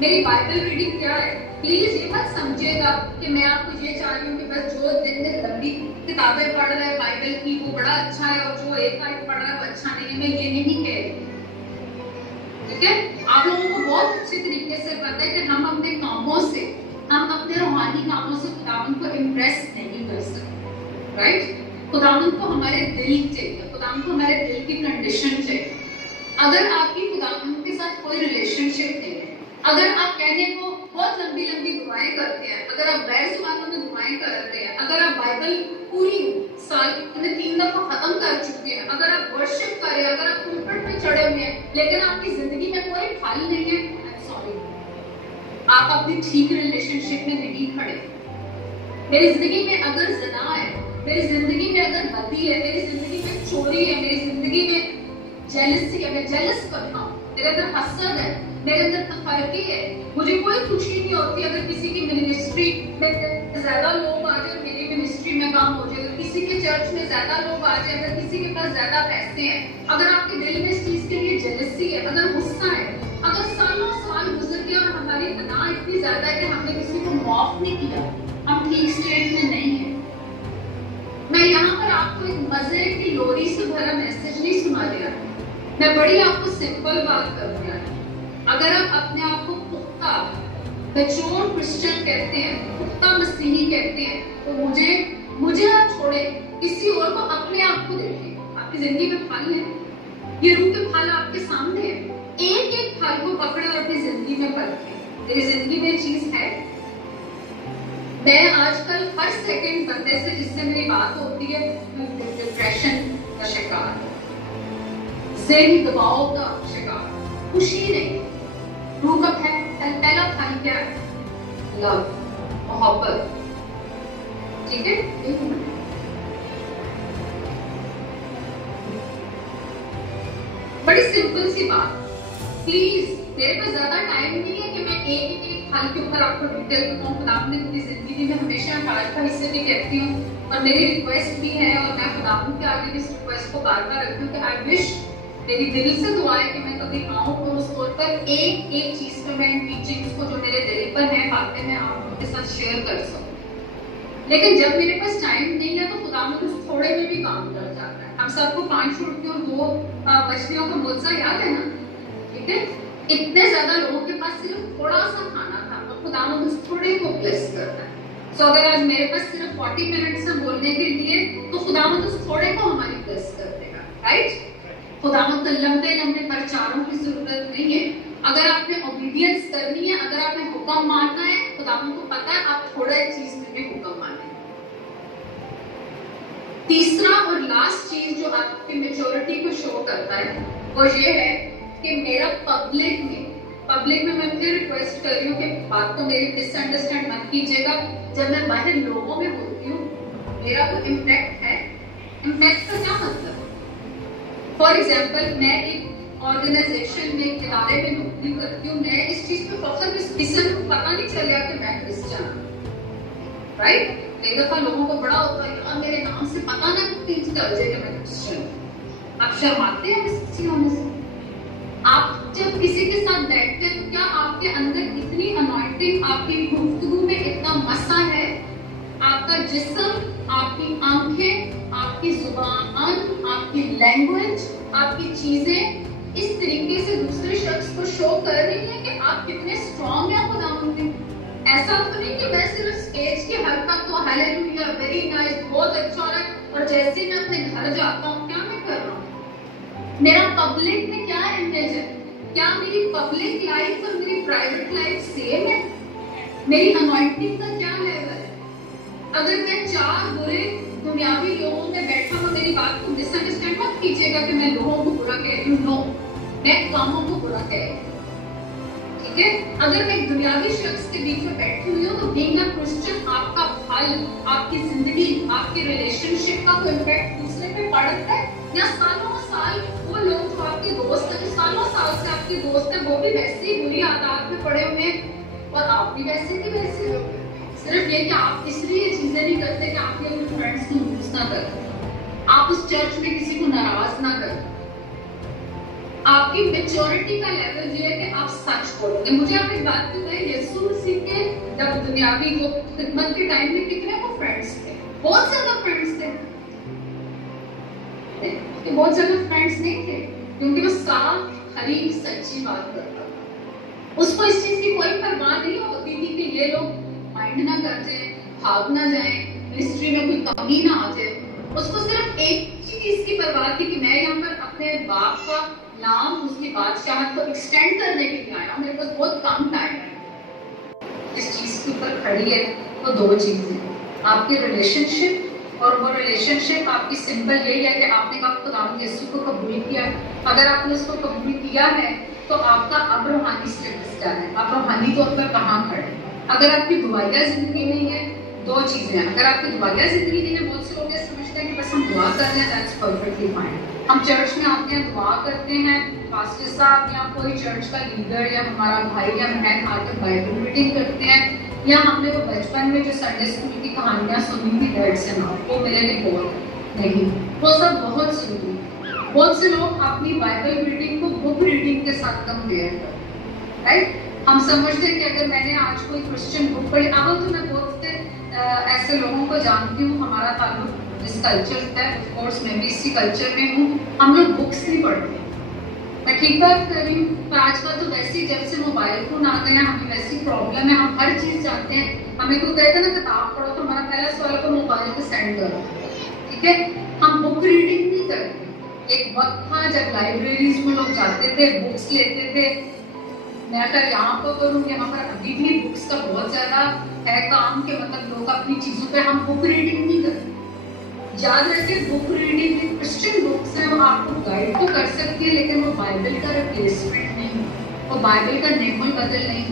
मेरी बाइबल रीडिंग क्या है। प्लीज ये मत समझिएगा कि मैं आपको ये चाह रही हूँ कि बस जो दिन में लंबी किताबें पढ़ रहा है बाइबल की वो बड़ा अच्छा है, और जो एक आयत पढ़ रहा है वो अच्छा नहीं है। मैं ये नहीं कह रही, ठीक है? आप लोगों को बहुत अच्छे तरीके से पता है कि हम अपने कामों से, हम अपने रूहानी कामों से खुदावन को इम्प्रेस नहीं कर सकते, राइट? खुदावन को हमारे दिल चाहिए, खुदावन को हमारे दिल की कंडीशन चाहिए। अगर आपकी खुदावन के साथ कोई रिलेशनशिप नहीं है, अगर आप कहने को बहुत लंबी लंबी दुआएं करते हैं, अगर आप गैर जुबानों में दुआएं करते हैं, अगर आप बाइबल पूरी साल में 3 दफा खत्म कर चुके हैं, अगर आप वर्शिप करें, अगर आप पुलपिट पे चढ़े हुए हैं, लेकिन आपकी जिंदगी में कोई फल नहीं है, सॉरी, आप अपनी ठीक रिलेशनशिप में नहीं खड़े। मेरी जिंदगी में अगर ज़िना है, मेरी जिंदगी में अगर बदी है, मेरी जिंदगी में चोरी है, मेरी जिंदगी में जेलसी है, मैं जेलस करता हूँ, मेरे अंदर हसद है, मेरे अंदर तफरकी है, मुझे कोई खुशी नहीं होती अगर किसी की मिनिस्ट्री में ज्यादा लोग आ जाए, मेरी मिनिस्ट्री में काम हो जाए, अगर किसी के चर्च में ज्यादा लोग आ जाए, अगर किसी के पास ज्यादा पैसे हैं, अगर आपके दिल में इस चीज के लिए जेलसी है, अगर गुस्सा है, अगर सालों साल गुजर गया और हमारी गुनाह इतनी ज्यादा है कि हमने किसी को माफ नहीं किया, हम ठीक स्टेट में नहीं है। मैं यहाँ पर आपको एक मजे की लोरी से भरा मैसेज नहीं सुना दिया, मैं बड़ी आपको सिंपल बात करूँ। अगर आप अपने आप को पुख्ता मैच्योर क्रिश्चियन कहते हैं, पुख्ता मसीही कहते हैं, तो मुझे आप छोड़े, किसी और को, अपने आप को देखें। आपकी जिंदगी में फल है, ये रूह के फल आपके सामने है, एक एक फल को पकड़े और अपनी जिंदगी में परखें। मेरी जिंदगी में चीज है, मैं आजकल हर सेकंड बंदे से जिससे मेरी बात होती है डिप्रेशन का शिकार, ज़हनी दबाव का शिकार, खुशी नहीं। रूह का पहला फल क्या है? लव, मोहब्बत। ठीक है, बड़ी सिंपल सी बात। प्लीज, मेरे पास ज्यादा टाइम नहीं है कि मैं एक एक फल के ऊपर आपको डिटेल बताऊं। खुदावंद ने अपनी जिंदगी में हमेशा काज का हिस्से भी कहती हूँ, और मेरी रिक्वेस्ट भी है, और मैं खुदावंद के आगे भी इस रिक्वेस्ट को बार बार रखती हूँ कि आई विश, मेरी दिल से दुआ है कि मैं कभी आऊं तो उस तौर पर एक एक चीज पे मैं इन टीचिंग्स को जो मेरे दिल पर है, बातें मैं आप लोगों के साथ शेयर कर सकूं। लेकिन जब मेरे पास टाइम नहीं है तो खुदावंद उस थोड़े में भी काम कर जाता है। हम सबको 5 रोटियों और 2 मछलियों का मुआवजा याद है ना? ठीक है, इतने ज्यादा लोगों के पास सिर्फ थोड़ा सा खाना था, और खुदावंद उस थोड़े को ब्लेस करता है। सो अगर आज मेरे पास सिर्फ 40 मिनट्स है बोलने के लिए, तो खुदावंद उस थोड़े को हमारी ब्लेस कर देगा, राइट? खुदावंद को लंबे लंबे प्रचारों की जरूरत नहीं है। अगर आपने ओबीडियंस करनी है, अगर आपने हुक्म मानना है, खुदावंद को पता है आप थोड़ा एक चीज में भी हुक्म माने। तीसरा और लास्ट चीज जो आपकी मैच्योरिटी को शो करता है वो ये है कि मेरा पब्लिक में मैं फिर रिक्वेस्ट कर रही हूँ कि बात को मेरी मिसअंडरस्टैंड मत कीजिएगा। जब मैं बाहर लोगों में होती हूँ, मेरा तो इम्पैक्ट है। इम्पैक्ट का क्या मतलब? फॉर एग्जाम्पल, मैं एक ऑर्गेनाइजेशन में, एक इदारे में नौकरी करती हूँ, मैं इस चीज पे फख्र, इस किस्म को पता नहीं चलेगा कि मैं क्रिश्चियन हूँ, राइट? एक दफा लोगों को बड़ा होता है यार मेरे नाम से पता ना चल जाए कि मैं क्रिश्चियन हूँ। आप शर्माते हैं इस चीज होने से? आप जब किसी के साथ बैठते हैं तो क्या आपके अंदर इतनी अनॉइंटिंग, आपकी गुफ्तगू में इतना मसा है, आपका जिस्म, आपकी आंखें, आपकी जुबान, आपकी लैंग्वेज, आपकी चीजें इस तरीके से दूसरे शख्स को शो कर रही है कि आप कितने स्ट्रॉन्ग हैं खुदावंद में। ऐसा तो नहीं कि मैं सिर्फ स्टेज की हरकत तो हालेलुया, वेरी नाइस, बहुत अच्छा है, और जैसे मैं अपने घर जाता हूँ क्या मैं कर रहा हूँ? मेरा पब्लिक में क्या इमेज है? क्या मेरी पब्लिक लाइफ और मेरी प्राइवेट लाइफ सेम है? मेरी अनॉइंटिंग का क्या लेवल है? अगर मैं 4 बुरे दुनियावी लोगों में बैठा हूँ, मेरी बात को मिसअंडरस्टैंड मत कीजिएगा कि मैं लोगों को बुरा कह रही हूँ, नो, मैं कामों को बुरा कह रही हूँ। ठीक है, अगर मैं एक दुनियावी शख्स के बीच में बैठी हुई हूँ तो बीइंग अ क्रिश्चियन, आपका फल, आपकी जिंदगी, आपके रिलेशनशिप का कोई इम्पैक्ट दूसरे पे पड़ता है? या सालों साल वो लोग जो आपके दोस्त है, जो सालों साल से आपके दोस्त है, वो भी वैसे ही बुरी आदत में पड़े हुए हैं और आप भी वैसे की वैसे हो? सिर्फ ये कि आप इसलिए चीजें नहीं करते कि आपके अपने फ्रेंड्स को यूज ना करें, आप उस चर्च में किसी को नाराज ना करें। आपकी मैच्योरिटी का लेवल ये है कि आप सच बोलोगे। मुझे आप एक बात बताइए, यीशु मसीह के जब दुनियावी जो खिदमत के टाइम में कितने को फ्रेंड्स थे? बहुत ज्यादा फ्रेंड्स थे, बहुत ज्यादा फ्रेंड्स नहीं थे, क्योंकि वो साफ खरी सच्ची बात करता था। उसको इस चीज की कोई परवाह नहीं होती थी कि ये लोग माइंड ना कर जाए, भाग ना जाए, मिनिस्ट्री में कोई कमी ना आ जाए। उसको सिर्फ एक चीज की परवाह थी कि मैं यहाँ पर अपने बाप का नाम, उसकी बादशाहत को एक्सटेंड करने के लिए आया, मेरे पास बहुत कम टाइम है। इस चीज के ऊपर खड़ी है तो 2 चीजें, आपके रिलेशनशिप और वो रिलेशनशिप आपकी सिंपल यही है कि आपने कब खुदावंद यीशु को कबूल किया। अगर आपने उसको कबूल किया है तो आपका अब रूहानी स्टेटस क्या है, आप रूहानी तौर पर कहाँ खड़े। अगर आपकी दुआया जिंदगी नहीं है, दो चीजें, अगर आपकी दुआया जिंदगी नहीं है, बहुत से लोग समझते हैं कि बस हम दुआ कर रहे हैं, दैट्स परफेक्टली फाइन। हम चर्च में आते हैं, दुआ करते हैं, पास्टर साहब या कोई चर्च का लीडर या हमारा भाई या बहन आकर बाइबल रीडिंग करते हैं, या हमने वो बचपन में जो संडे स्कूल की कहानियां सुनी थी डैड से ना, वो मेरे लिए बहुत नहीं, वो सब बहुत सुनी। बहुत से लोग अपनी बाइबल रीडिंग को बुक रीडिंग के साथ कंपेयर करते, राइट। हम समझते हैं कि अगर मैंने आज कोई क्रिश्चियन बुक पढ़ी, अब तो मैं बहुत से ऐसे लोगों को जानती हूँ, हमारा ताल्लुक जिस कल्चर से है, ऑफ कोर्स मैं भी इसी कल्चर में हूँ, हम लोग बुक्स नहीं पढ़ते। मैं ठीक बात कर रही हूँ, पर आजकल तो वैसे ही जब से मोबाइल फोन आ गए हैं, हमें वैसी प्रॉब्लम है, हम हर चीज जानते हैं। हमें कोई कहता ना किताब पढ़ो तो हमारा पहला सवाल को मोबाइल पे सेंड करो, ठीक है। हम बुक रीडिंग नहीं करते। एक वक्त था जब लाइब्रेरीज में लोग जाते थे, बुक्स लेते थे। मैं अगर यहाँ पर करूँ, यहाँ पर अभी भी बुक्स का बहुत ज्यादा है काम के, मतलब लोग अपनी चीजों पे, हम बुक रीडिंग नहीं करते। याद रखिए, बुक रीडिंग क्रिश्चियन बुक्स हैं, वो आपको गाइड तो कर सकती है, लेकिन वो बाइबल का रिप्लेसमेंट नहीं, वो बाइबल का नेमल बदल नहीं।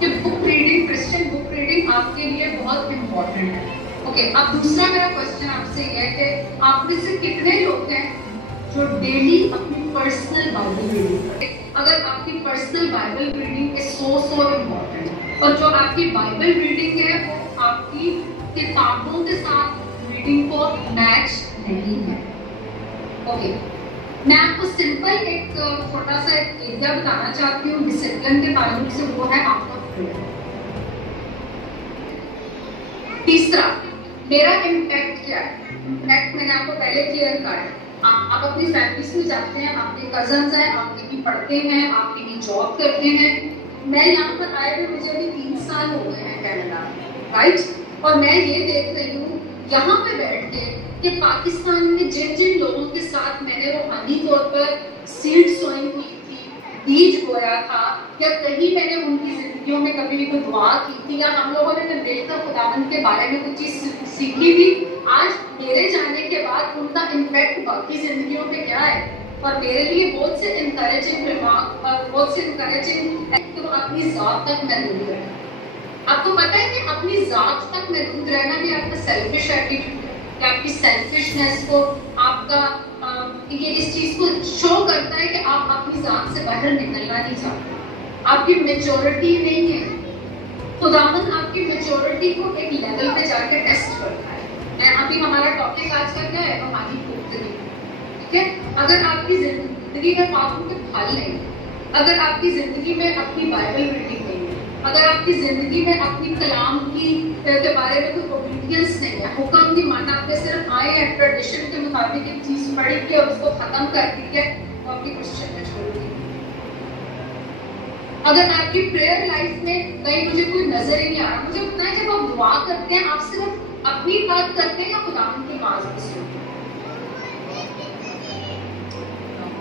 कि book reading, Christian book reading आपके लिए बहुत इंपॉर्टेंट है। ओके, अब दूसरा मेरा क्वेश्चन आपसे ये है कि आप में से कितने लोग हैं जो डेली अपनी पर्सनल बाइबल रीडिंग करें। अगर आपकी personal Bible reading is so important, और जो आपकी बाइबल रीडिंग है वो आपकी किताबों के साथ रीडिंग को मैच नहीं है। ओके, मैं आपको सिंपल एक छोटा सा एरिया बताना चाहती हूँ डिसिप्लिन के ताल्लुक से, वो है आपका प्रेयर। तीसरा, मेरा इम्पैक्ट क्या है। इम्पैक्ट मैंने आपको पहले क्लियर करा है। आप अपनी फैमिलीज में जाते हैं, आपके कजन्स हैं, आप कहीं पढ़ते हैं, आप कहीं जॉब करते हैं। मैं यहाँ पर आए हुए मुझे अभी 3 साल हो गए हैं कनाडा में, राइट। और मैं ये देख रही हूँ यहाँ पे बैठ के कि पाकिस्तान में जिन जिन लोगों के साथ मैंने रूहानी तौर पर सीड सोइंग की थी, बीज बोया था, या कहीं मैंने उनकी जिंदगियों में कभी भी कोई दुआ की थी, या हम लोगों ने मिलकर खुदावंद के बारे में कुछ चीज सीखी थी, आज मेरे जाने के बाद उनका इम्पैक्ट बाकी जिंदगियों पे क्या है। और मेरे लिए बहुत से इनकरेजिंग रिमार्क और बहुत से इनकरेजिंग, तो अपनी जात तक महदूद रहना। आपको पता है कि अपनी जात तक महदूद रहना भी आपका सेल्फिश एटीट्यूड है, कि आपकी सेल्फिशनेस को, आपका ये इस चीज को शो करता है कि आप अपनी जात से बाहर निकलना नहीं चाहते, आपकी मेच्योरिटी नहीं है। खुदावंद आपकी मेच्योरिटी को एक लेवल पे जाके टेस्ट करता है। मैं अभी, हमारा टॉपिक आज का क्या है, रूहानी पुख्तगी, ठीक है। अगर आपकी जिंदगी में पापों के फल नहीं, अगर आपकी जिंदगी में अपनी बाइबल रीडिंग नहीं है, अगर आपकी जिंदगी में अपनी कलाम के बारे में कोई ओबीडियंस नहीं है, हुक्म नहीं माना, आपने सिर्फ आए हैं ट्रेडिशन के मुताबिक एक चीज पढ़ी के और उसको खत्म कर दी है, तो आपकी क्रिश्चियन में छोड़ दी। अगर आपकी प्रेयर लाइफ में कहीं मुझे कोई नजर ही नहीं आ रहा, मुझे पता है जब आप दुआ करते हैं, आप सिर्फ अपनी बात करते हैं या खुदावंद की आवाज भी सुनते हैं,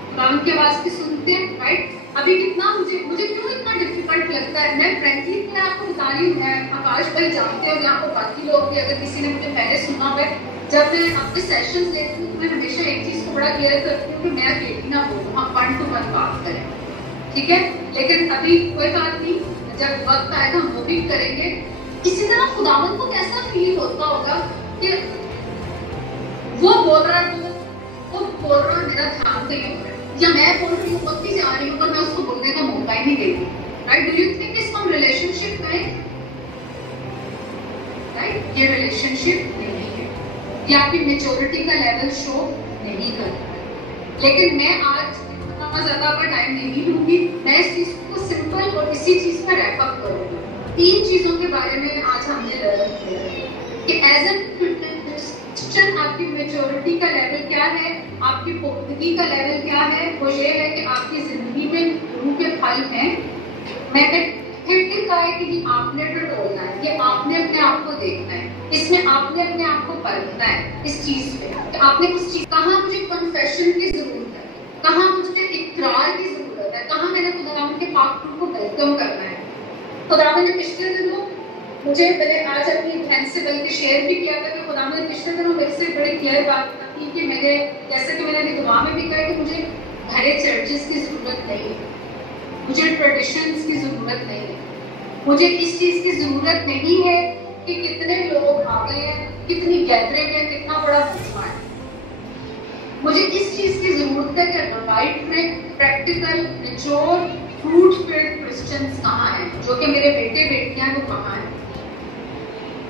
खुदावंद की आवाज भी सुनते हैं, राइट। अभी कितना मुझे क्यों इतना डिफिकल्ट लगता है, मैं फ्रेंकली मैं आपको बता रही हूँ, आकाश भाई जानते हैं, यहाँ पर बाकी लोग भी, अगर किसी ने मुझे पहले सुना हुआ है, जब मैं अपने सेशंस लेती हूँ तो मैं हमेशा एक चीज को बड़ा क्लियर करती हूँ कि मैं अकेली ना बोलूँ, हम 1 to 1 बात करें, ठीक है। लेकिन अभी कोई बात नहीं, जब वक्त आएगा हम वो भी करेंगे। इसी तरह खुदावंद को कैसा फील होता होगा कि वो बोल रहा है, मेरा ध्यान कहीं हो रहा है, या मैं बोल रही हूँ, बोलती जा रही हूँ, पर मैं उसको बोलने का मौका ही नहीं देती, राइट। डू यू थिंक इसको हम रिलेशनशिप कहें, राइट। ये रिलेशनशिप नहीं है, ये आपकी मेच्योरिटी का लेवल शो नहीं करता है। लेकिन मैं आज ज्यादा का टाइम नहीं लूंगी, मैं इस चीज को सिंपल और इसी चीज पर रैप अप करूंगी। 3 चीजों के बारे में आज हमने लर्न किया कि एज ए क्रिश्चियन आपकी मेच्योरिटी का लेवल क्या है, आपकी पुख्तगी का लेवल क्या है। वो ये है कि आपकी जिंदगी में रूह के फल हैं। मैंने फिर कहा है कि आपने टटोलना है, ये आपने अपने आप को देखना है, इसमें आपने अपने आप को परखना है। इस चीज पे आपने उस चीज, कहाँ मुझे कन्फेशन की जरूरत है, कहाँ मुझे इकरार की जरूरत है, कहाँ मैंने खुदावंद के पाक रूह को वेलकम करना है। खुदावंद ने पिछले दिनों मुझे मैंने आज अपनी बहन से बल्कि शेयर भी किया था कि खुदा ने पिछले दिनों मेरे से बड़ी क्लियर बात की कि मेरे, जैसे कि मैंने अभी दुआ में भी कहा कि मुझे बड़े चर्चेस की जरूरत नहीं है, मुझे ट्रेडिशंस की जरूरत नहीं है, मुझे इस चीज की जरूरत नहीं है कि कितने लोग आ गए हैं, कितनी गैदरिंग है, कितना बड़ा मजमा है। मुझे इस चीज की जरूरत है कि लाइफ में practical mature fruit field Christians कहाँ हैं, जो कि मेरे बेटे बेटियां वो कहाँ हैं।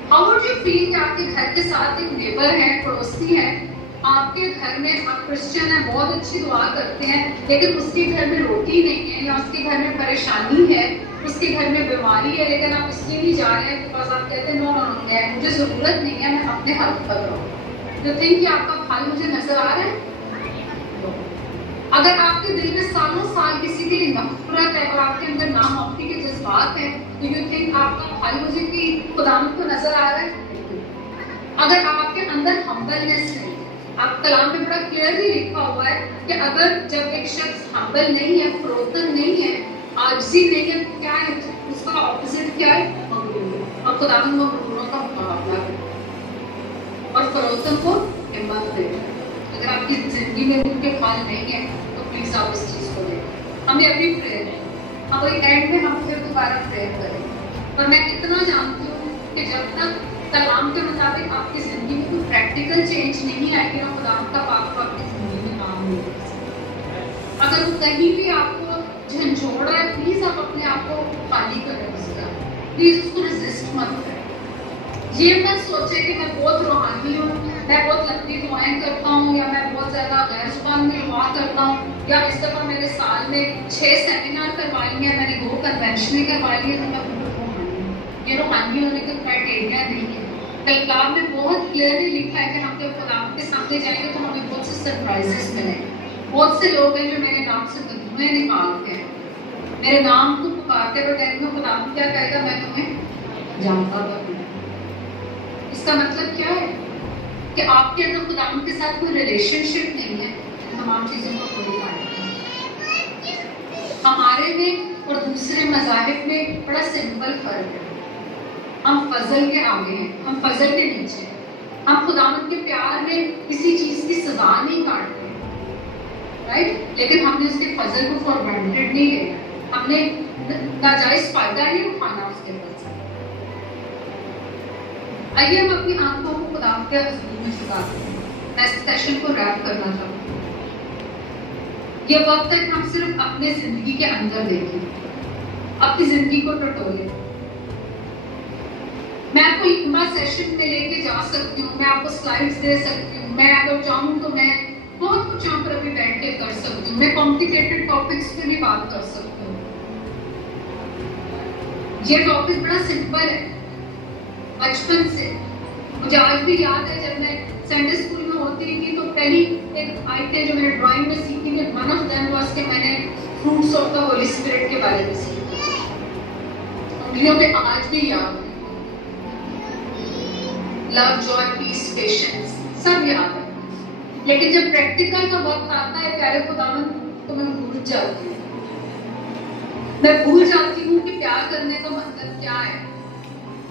हाउ वुड यू फील कि आपके घर के साथ एक नेबर है, पड़ोसी है, आपके घर में आप क्रिश्चियन है, बहुत अच्छी दुआ करते हैं, लेकिन उसके घर में रोटी नहीं है, या उसके घर में परेशानी है, उसके घर में बीमारी है, लेकिन आप इसलिए नहीं जा रहे हैं बिकॉज आप कहते हैं नो नो नो, मुझे जरूरत नहीं है, मैं अपने हेल्प कर रहा हूँ। यू थिंक कि आपका भाई मुझे नजर आ रहा है? अगर आपके दिल में सालों साल किसी के लिए नफरत है और आपके अंदर नामुमकिन के जज्बात हैं, तो यू थिंक आपका भाई मुझे की खुदावंद को नजर आ रहा है? अगर आपके अंदर हम्बलनेस नहीं, आप कलाम में बड़ा क्लियरली लिखा हुआ है कि अगर जब एक शख्स हम्बल नहीं है, फरोतन नहीं है, आजिज़ी नहीं है, तो क्या है उसका ऑपोजिट क्या है? मगरूर। और खुदावंद मगरूरों का मुकाबला करे और फरोतन को हिम्मत दे। अगर आपकी जिंदगी में उनके खाल नहीं है तो प्लीज आप इस चीज को देखें। हमें अभी प्रेयर है, अब एंड में हम फिर दोबारा प्रेयर करें। और मैं इतना जानती हूँ कि जब तक कलाम के मुताबिक आपकी जिंदगी में कोई प्रैक्टिकल चेंज नहीं आएगी ना, खुदावंद का पाक आपकी जिंदगी में काम नहीं होगा। अगर वो कहीं भी आपको झंझोड़ रहा है, प्लीज आप अपने आप को खाली करें उसका, प्लीज उसको रेजिस्ट मत करें। ये मत सोचे कि मैं बहुत रूहानी हूँ, मैं बहुत लंबी दुआएं करता हूँ, या मैं बहुत ज्यादा गैर जुबान में दुआ करता हूँ, या इस दफा मैंने साल में 6 सेमिनार करवाई हैं, मैंने 2 कन्वेंशन करवाई है, तो मैं बहुत रूहानी हूँ। ये रूहानी होने का क्राइटेरिया नहीं है। कलाम में बहुत क्लियरली लिखा है कि हम जब खुदावंद के सामने जाएंगे तो हमें बहुत से सरप्राइजेस मिलेंगे। बहुत से लोग हैं जो मेरे नाम से कदमें निकालते हैं, मेरे नाम को पुकारते हैं, बट खुदावंद क्या कहेगा? मैं तुम्हें जानता था। इसका मतलब क्या है कि आपके अंदर खुदावंद के साथ कोई रिलेशनशिप नहीं है, तमाम चीजों का कोई फायदा नहीं। हमारे में और दूसरे मज़ाहिब में बड़ा सिंपल फर्क है। हम फजल के आगे हैं, हम फजल के नीचे हैं। हम खुदावंद के प्यार में किसी चीज की सजा नहीं काटते, राइट? लेकिन हमने उसके फजल को फॉर ग्रांटेड नहीं लेना, हमने नाजायज फायदा नहीं उठाना उसके फजल। आइए हम अपनी आंखों को खुदावंद के हुजूर में झुकाते हैं। मैं इस सेशन को रैप करना चाहूँगी। ये वक्त है हम सिर्फ अपने जिंदगी के अंदर देखें, अपनी जिंदगी को टटोलें। मैं आपको लंबा सेशन में लेके जा सकती हूँ, मैं आपको स्लाइड्स दे सकती हूँ, मैं अगर चाहूँ तो मैं बहुत कुछ यहाँ पर अभी बैठ के कर सकती हूँ, मैं कॉम्प्लिकेटेड टॉपिक्स पे भी बात कर सकती हूँ। ये टॉपिक बड़ा सिंपल है। बचपन से मुझे आज भी याद है, जब मैं संडे स्कूल में होती थी तो पहली एक आयतें जो मैंने ड्राइंग में सीखी थी, वन ऑफ देम वाज कि मैंने fruits of the Holi spirit के बारे में सीखा। उंगलियों पे आज भी याद है, लव, जॉय, पीस, पेशेंस, सब याद है। लेकिन जब प्रैक्टिकल का वक्त आता है प्यारे खुदावंद, तो मैं भूल जाती हूँ। मैं भूल जाती हूँ कि प्यार करने का मतलब क्या है।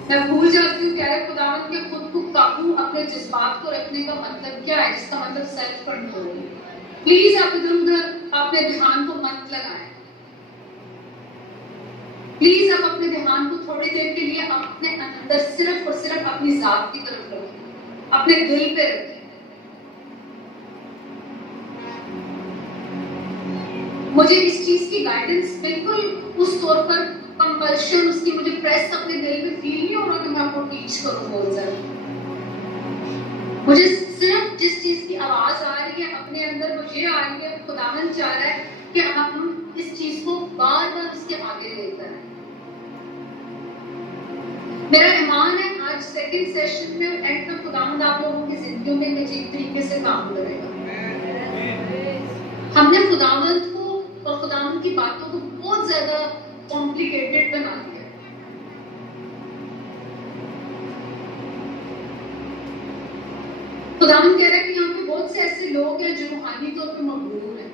मैं भूल जाती हूँ प्यारे खुदावंद के खुद को काबू, अपने जज्बात को रखने का मतलब क्या है, जिसका मतलब सेल्फ कंट्रोल। प्लीज आप इधर उधर अपने ध्यान को मत लगाएं। प्लीज आप अपने ध्यान को थोड़ी देर के लिए अपने अंदर सिर्फ और सिर्फ अपनी जात की तरफ रखें, अपने दिल पे रखें। मुझे इस चीज की गाइडेंस बिल्कुल उस तौर पर कंपल्शन, उसकी मुझे प्रेस अपने दिल में फील नहीं हो रहा कि मैं आपको टीच करूं बहुत ज्यादा। मुझे सिर्फ जिस चीज की आवाज आ रही है अपने अंदर, वो ये आ रही है, खुदावंद चाह रहा है कि हम इस चीज को बार बार उसके आगे लेकर आए। मेरा ईमान है आज सेकंड सेशन में एंड तक खुदावंद आप लोगों की जिंदगियों में अजीब तरीके से काम करेगा। हमने खुदावंद को और खुदावंद की बातों को बहुत ज्यादा कॉम्प्लिकेटेड बना दिया। खुदावंद कह रहा है कि यहाँ पे बहुत से ऐसे लोग हैं जो रूहानी तौर पे मगरूर हैं।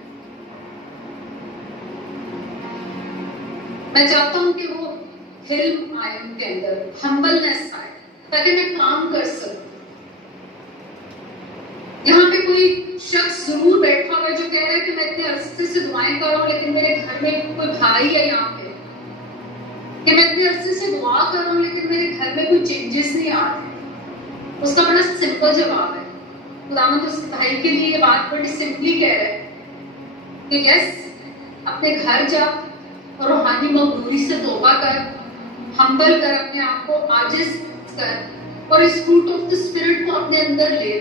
मैं चाहता हूं कि वो हिल्म आए उनके अंदर, हम्बलनेस आए, ताकि मैं काम कर सकूं। यहाँ पे कोई शख्स जरूर बैठा हुआ है जो कह रहा है कि मैं इतने अरसे से दुआएं कर रहा हूँ, लेकिन मेरे घर में कोई भाई है यहाँ पे, कि मैं इतने अरसे से दुआ कर रहा हूँ लेकिन मेरे घर में कोई चेंजेस नहीं आ रहे। उसका बड़ा सिंपल जवाब है, खुदावंद उस भाई के लिए ये बात बड़ी सिंपली कह रहे हैं कि यस, अपने घर जा और रूहानी मजदूरी से तौबा कर, हम्बल कर, अपने आप को आजिज कर और इस फ्रूट ऑफ द स्पिरिट को अपने अंदर ले।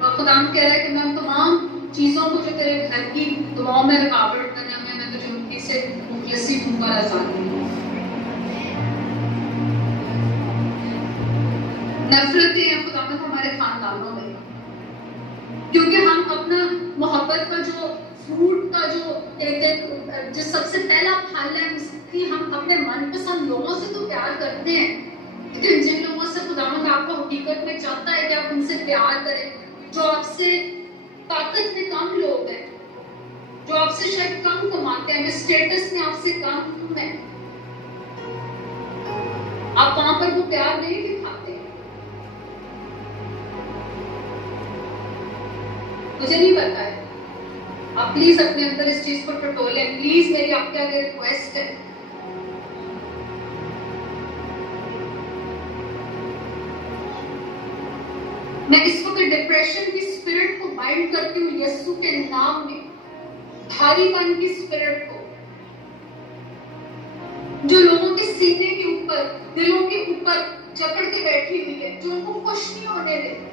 और खुदावंद कह रहा है कि मैं तमाम चीजों को जो तेरे घर की दुआओं में रुकावट करने में, मैं तुझे उनकी से मुखलिसी दूंगा, आजादी दूंगा। नफरतें हैं खुदावंद हमारे खानदानों में, क्योंकि हम अपना मोहब्बत का जो फ्रूट का जो सबसे पहला फल है, उसकी हम अपने मनपसंद लोगों से तो प्यार करते हैं, लेकिन जिन लोगों से खुदावंद आपको हकीकत में चाहता है कि आप उनसे प्यार करें, जो आपसे ताकत में कम लोग हैं, जो आपसे शायद कम कमाते हैं, जो स्टेटस में आपसे कम है, आप वहां पर वो प्यार नहीं दिखाते। मुझे नहीं पता है, आप प्लीज अपने अंदर इस चीज को टटोलें। प्लीज मेरी आपके आगे रिक्वेस्ट है, मैं इस वक्त डिप्रेशन की स्पिरिट को बाइंड करती हूँ यीशु के नाम में, भारीपन की स्पिरिट को जो लोगों के सीने के ऊपर, दिलों के ऊपर जकड़ के बैठी हुई है, जो उनको खुश नहीं होने देती,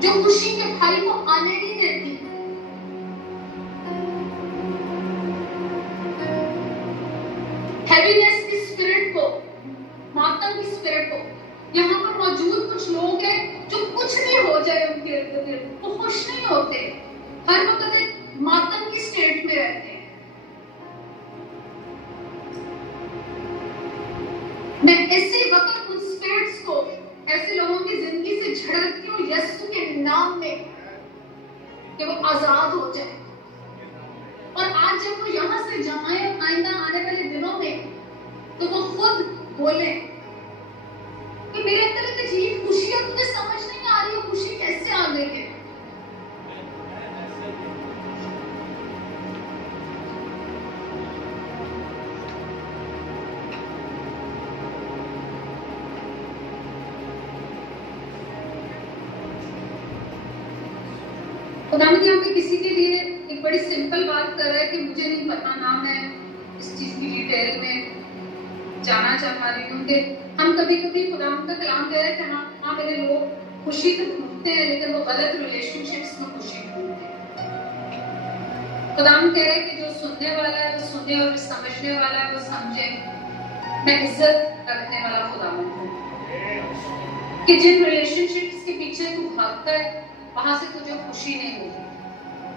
जो खुशी के भाई को आने नहीं देती। हैवीनेस की स्पिरिट को, मातम की स्पिरिट को, यहाँ पर मौजूद कुछ लोग हैं जो कुछ नहीं हो जाए उनके इर्द गिर्द, वो खुश नहीं होते, हर वक्त एक मातम की स्टेट में रहते हैं। मैं ऐसे वक्त उन स्पिरिट्स को, ऐसे लोगों की जिंदगी से झड़कती हूँ यीशु के नाम में, कि वो आजाद हो जाए। और आज जब वो यहाँ से जाए आइंदा आने वाले दिनों में, तो वो खुद बोले कि मेरे अंदर एक अजीब खुशी है, मुझे समझ नहीं आ रही है खुशी कैसे आ गई है। खुदावंद यहाँ पे किसी के लिए एक बड़ी सिंपल बात कर रहा है कि मुझे नहीं पता, ना मैं इस चीज की डिटेल में जाना चाह रही हूँ, कि हम कभी कभी खुदावंद का कलाम कह रहे हैं कि हाँ मेरे लोग खुशी तो ढूंढते हैं, लेकिन वो गलत रिलेशनशिप्स में खुशी ढूंढते हैं। खुदावंद कह रहे हैं कि जो सुनने वाला है वो सुने और समझने वाला है वो समझे। मैं इज्जत रखने वाला खुदावंद हूँ कि जिन रिलेशनशिप्स के पीछे तू भागता है वहां से तुझे खुशी नहीं होगी।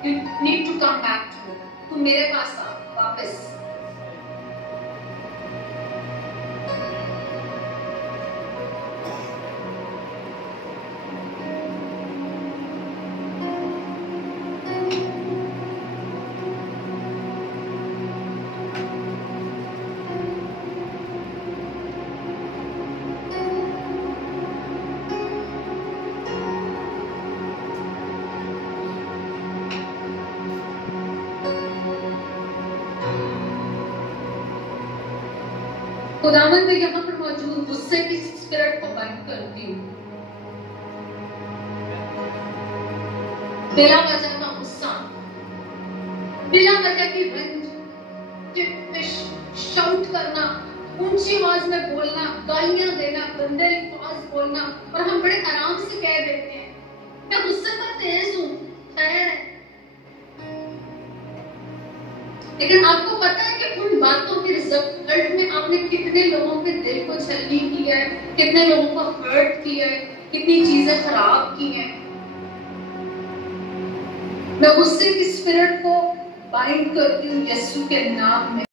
You need to come back to me. तू मेरे पास आ वापस। खुदावंद मैं यहाँ पर मौजूद गुस्से की स्पिरिट को बंद करती हूँ। बिना वजह का गुस्सा, बिना वजह की रंज, शाउट करना, ऊंची आवाज में बोलना, गालियां देना, गंदे अल्फाज बोलना, और हम बड़े आराम से कह देते हैं मैं गुस्से पर तेज हूँ, खैर है। लेकिन आपको पता है कि उन बातों के रिजल्ट में आपने कितने लोगों के दिल को छलनी किया है, कितने लोगों को हर्ट किया है, कितनी चीजें खराब की हैं। मैं गुस्से की स्पिरिट को बाइंड करती हूँ यीशु के नाम में।